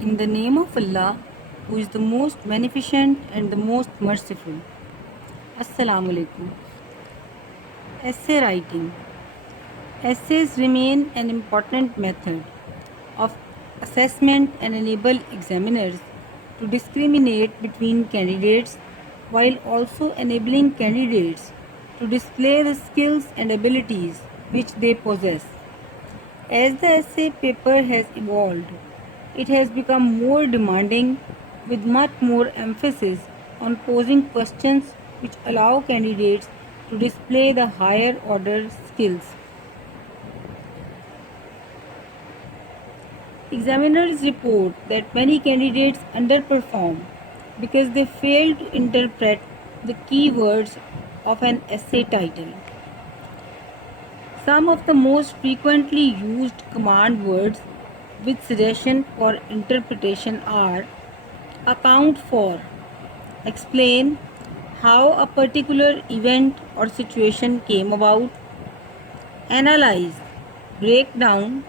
In the name of Allah, who is the most beneficent and the most merciful. Assalamu alaikum. Essay writing. Essays remain an important method of assessment and enable examiners to discriminate between candidates while also enabling candidates to display the skills and abilities which they possess. As the essay paper has evolved, it has become more demanding with much more emphasis on posing questions which allow candidates to display the higher order skills. Examiners report that many candidates underperform because they fail to interpret the keywords of an essay title. Some of the most frequently used command words with suggestion for interpretation are account for, explain how a particular event or situation came about, analyze, break down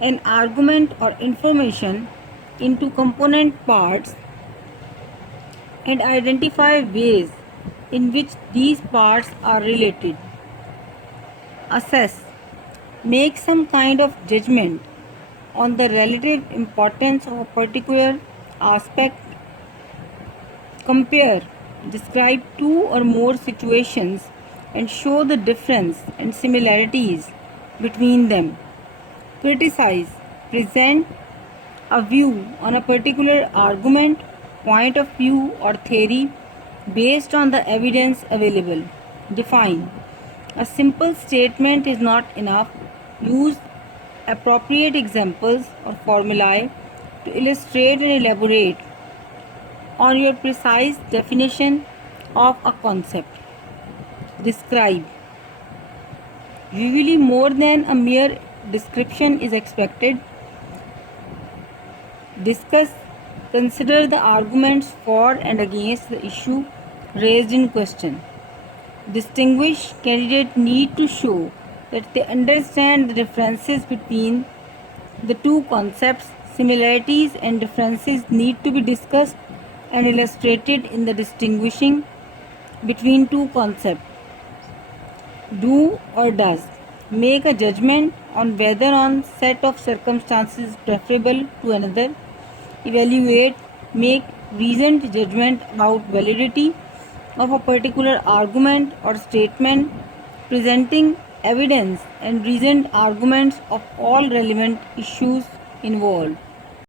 an argument or information into component parts and identify ways in which these parts are related. Assess, make some kind of judgment on the relative importance of a particular aspect. Compare, describe two or more situations and show the difference and similarities between them. Criticize, present a view on a particular argument, point of view, or theory based on the evidence available. Define. A simple statement is not enough. Use appropriate examples or formulae to illustrate and elaborate on your precise definition of a concept. Describe. Usually, more than a mere description is expected. Discuss, consider the arguments for and against the issue raised in question. Distinguished candidates need to show that they understand the differences between the two concepts. Similarities and differences need to be discussed and illustrated in the distinguishing between two concepts. Do or does. Make a judgment on whether one set of circumstances is preferable to another. Evaluate, make reasoned judgment about validity of a particular argument or statement, presenting evidence and reasoned arguments of all relevant issues involved.